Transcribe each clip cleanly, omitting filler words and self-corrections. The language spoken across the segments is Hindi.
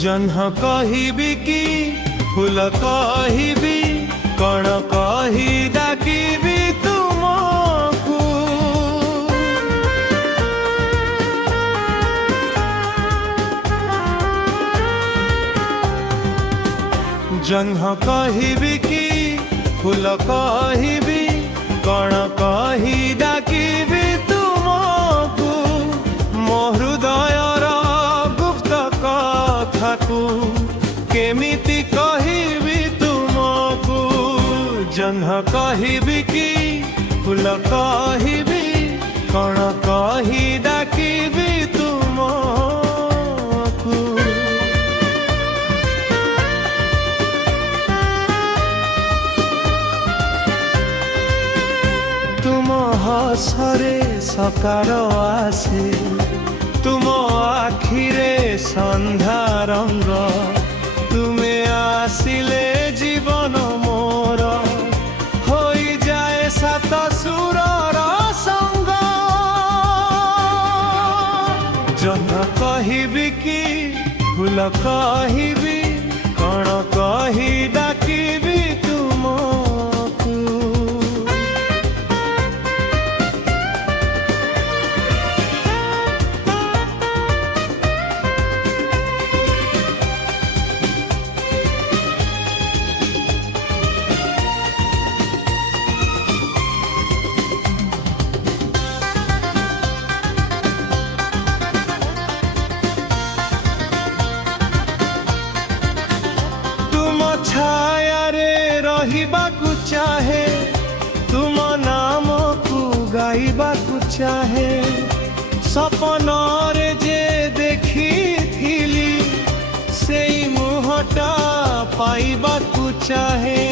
जह्न कहिबी कि फूल कहिबी कण कहि डाकिबी तुमको। जह्न कहिबी कि फूल कहिबी कण कहि डाकिबी तुमको। मो हृदयर गुप्त कथाकू केमिति कहिबी तुमको। जह्न कहिबी कि फूल कहिबी कण कहि डाकिबी तुमको। तुम हसरे सकार आसे तुम आखिरे सन्ध्या रंग। तुमे आसिले जीवन मोर होई जाए सात सुरर संग। जह्न कहिबी कि फूल कहिबी कण कहि डाकिबी तुमको। छाया रे रहिबाकु चाहे तुम नाम को गाइबाकु चाहे। सपन रे जे देखी थिली सेई मुहटा पाइबाकु चाहे।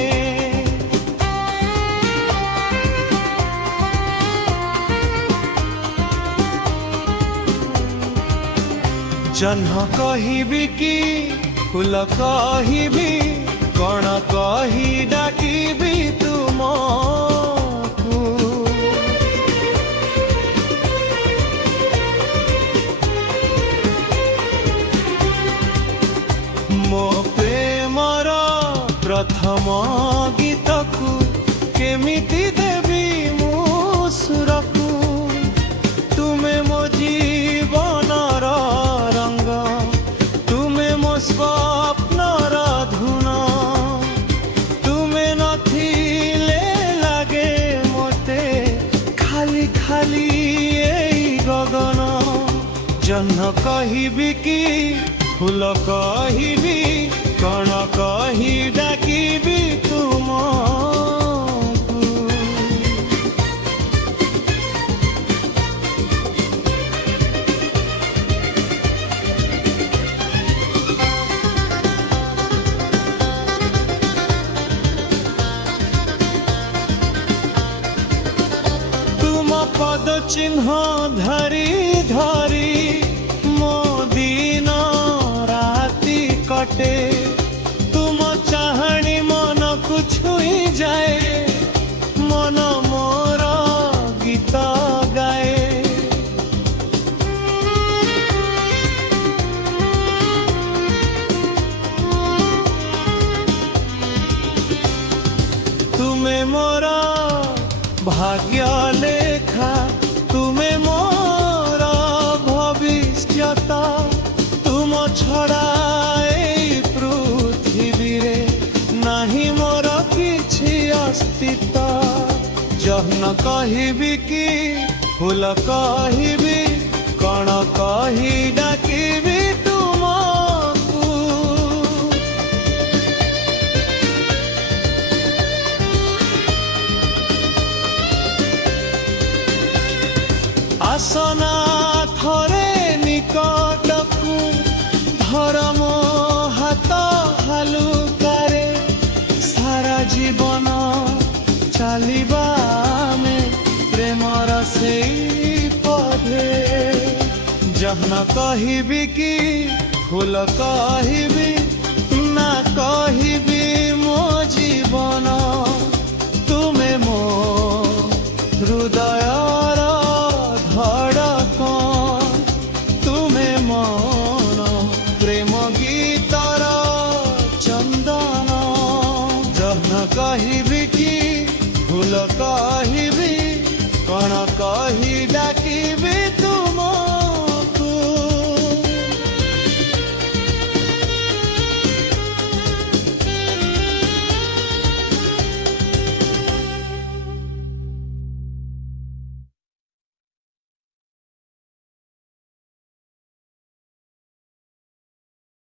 जह्न कहिबी कि फूल कहिबी कण कहि डाकिबी तुमको। मो प्रेमर प्रथम गीत को केमिति देवी मु सुरकू। तुमे मो जीवनर रंग तुमे मो स्वप्नर धुन। तुमे नथिले लागे मोते खाली खाली एई गगन। जह्न कहिबी कि फूल कहिबी कण कहि डाकिबी तुमको। पद चिन्ह धरी धरी मो दिन राति कटे। तुम चाहणी मन को छुई जाए मन मोर गीत गाए। तुमे मोर भाग्य लेखा तुमे मोर भविष्यत। तुम छड़ा एई पृथ्वी रे नाही मोर किछि अस्तित्व। जह्न कहिबी कि फूल कहिबी कण कहि डाकिबी तुमको। आसना थरे निकटकू धर मो हाथ हालुकारे। सारा जीवन चलिबा में प्रेमर सेई पथे। जह्न कहिबी कि फूल कहिबी ना कहिबी मो जीवन। तुमे मो हृदयर धड़कन तुमे मन प्रेम गीत କହିବି